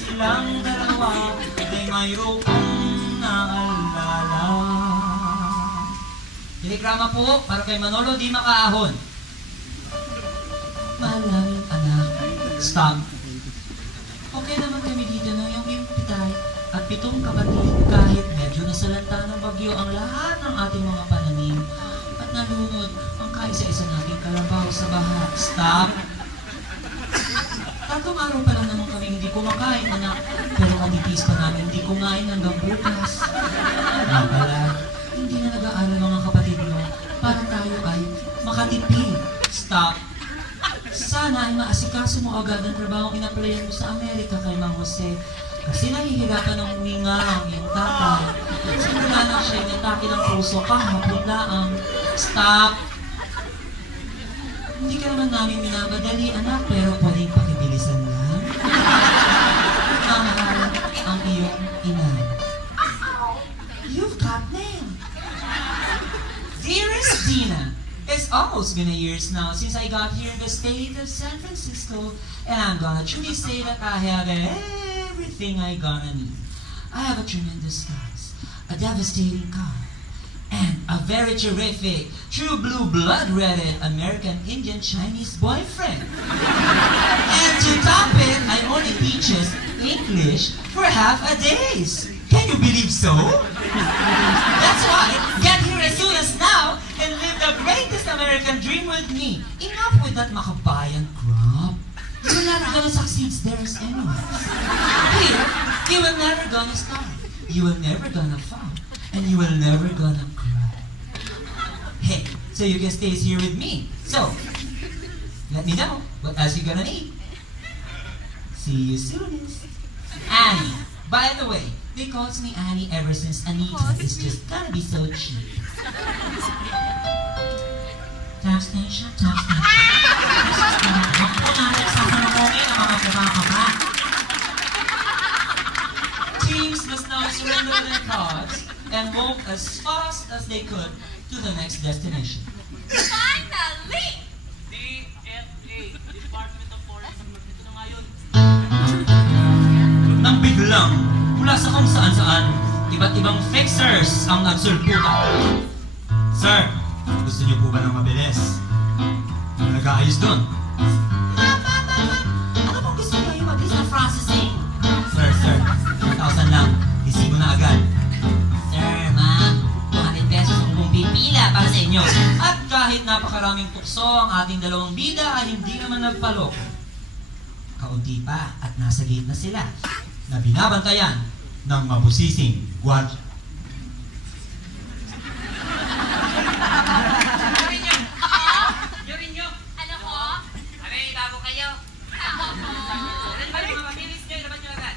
silang dalawa ay mayroong naalala. Telegrama po para kay Manolo Di Makaahon. Mahal namin anak. Stop. Okay naman kami dito no, yung pitay at 7 kapatid kahit medyo nasalanta ng bagyo ang lahat ng ating mga pananim at nalunod ang kaisa-isa nating kalabaw sa baha. Stop. 3 araw pa lang naman kami hindi kumakain, anak. Pero katitis pa namin hindi kumain hanggang bukas. Nga pala, hindi na nag-aaral mga kapatid mo para tayo ay makatipid. Stop. Sana ay maasikaso mo agad ang trabaho inaplayan mo sa Amerika kay Mang Jose. Kasi nahihirapan ng huminga ang iyong tatay. Simula na siya inatake ng puso kahapon laang. Stop. Hindi ka naman namin minabadali, anak, pero pwedeng pakibilisan lang. Mahal ang iyong ina. You've got mail. Dearest Dina, it's almost been a year now since I got here in the state of San Francisco, and I'm gonna truly say that I have everything I gonna need. I have a tremendous house, a devastating car, and a very terrific, true blue blood-reded American Indian Chinese boyfriend. And to top it, I only teaches English for half a days. Can you believe so? That's why, get here as soon as now and live the greatest American dream with me. Enough with that makabayan crap. You're not gonna succeed there anyways. Here, you will never gonna start. You will never gonna fall. And you will never gonna cry. Hey, so you can stay here with me. So, let me know what else you gonna need. See you soonest. Annie. By the way, they calls me Annie ever since Anita is just gonna be so cheap. Tap station, tap station. Huwag po natin sasalubungin ang mga kumakapat. Teams must now surrender their cards and walk as fast as they could to the next destination. Finally! DFA, Department of Forest, dito na ngayon. Nang biglang, mula sa kung saan-saan, iba't ibang fixers ang nagsulputan. Sir, gusto niyo po ba ng mabilis? Ano nag-aayos doon? Mama! Ano pong gusto niyo yung mabilis na processing? Sir, 1,000 lang. Resibo na agad. Sir, ma'am, 200 pesos ang kung pipila para sa inyo. At kahit napakaraming tukso ang ating dalawang bida ay hindi naman nagpaloko. Kaunti pa at nasa gate na sila na binabantayan ng mabusising guard. Ano ko? Abay, bago kayo. Ako po. Ano ba yung mga mamilis nyo? Laban nyo agad.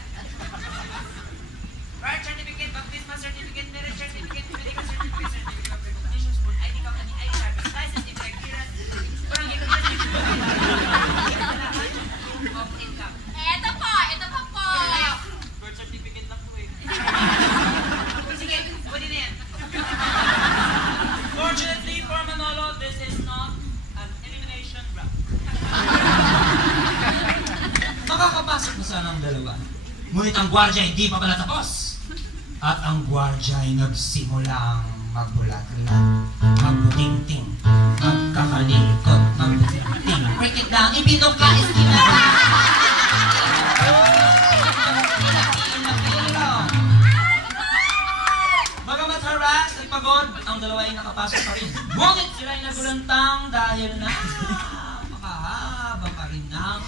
Birth certificate, baptismal certificate, marriage certificate, medical certificate, certificate of recognition, school ID, company ID, driver's license, direct clearance, parang ito na of income. Ito po po. Birth certificate lang po eh. Sige, pwede na yan. Fortunately for Manolo, this is not an elimination round. Makakapasok na sana ang dalawa. Ngunit ang gwardya hindi pa pala tapos. At ang gwardya ay nagsimulang magbulat-bulat, magbuting-ting, magkakalikot, magbuting-ting. Rikit lang, ibinukais kita! Bagamat harass at pagod, ang dalawa ay nakapasok pa rin. Ngunit sila ay nagulantang dahil na makahaba pa rin ng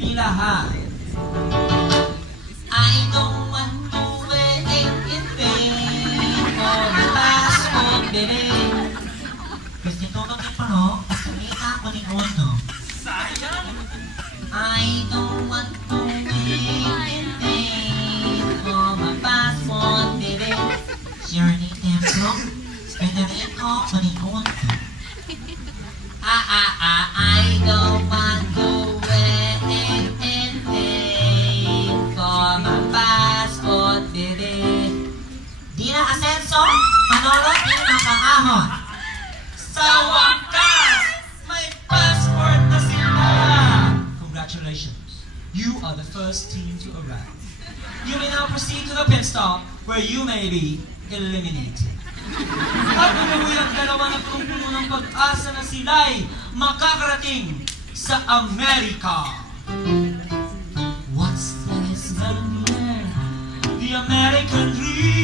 pilahan. I don't want to wait in vain for the passport, baby. Gusto ito kami pa, no? Kumita ako ni Ono. I don't want to wait in vain for my passport, baby. Journey Templo, spinnerin ko ni Ono. I don't want to wait in vain for my passport, baby. Dina Asenso, Manolo Di Makaahon. Sa wakas, may passport na sila! Congratulations. are the first team to arrive. You may now proceed to the pit stop where you may be eliminated. At umuwi ang dalawa na punong-puno ng pag-asa na sila'y makakarating sa Amerika. What's that I smell in the air? The American dream.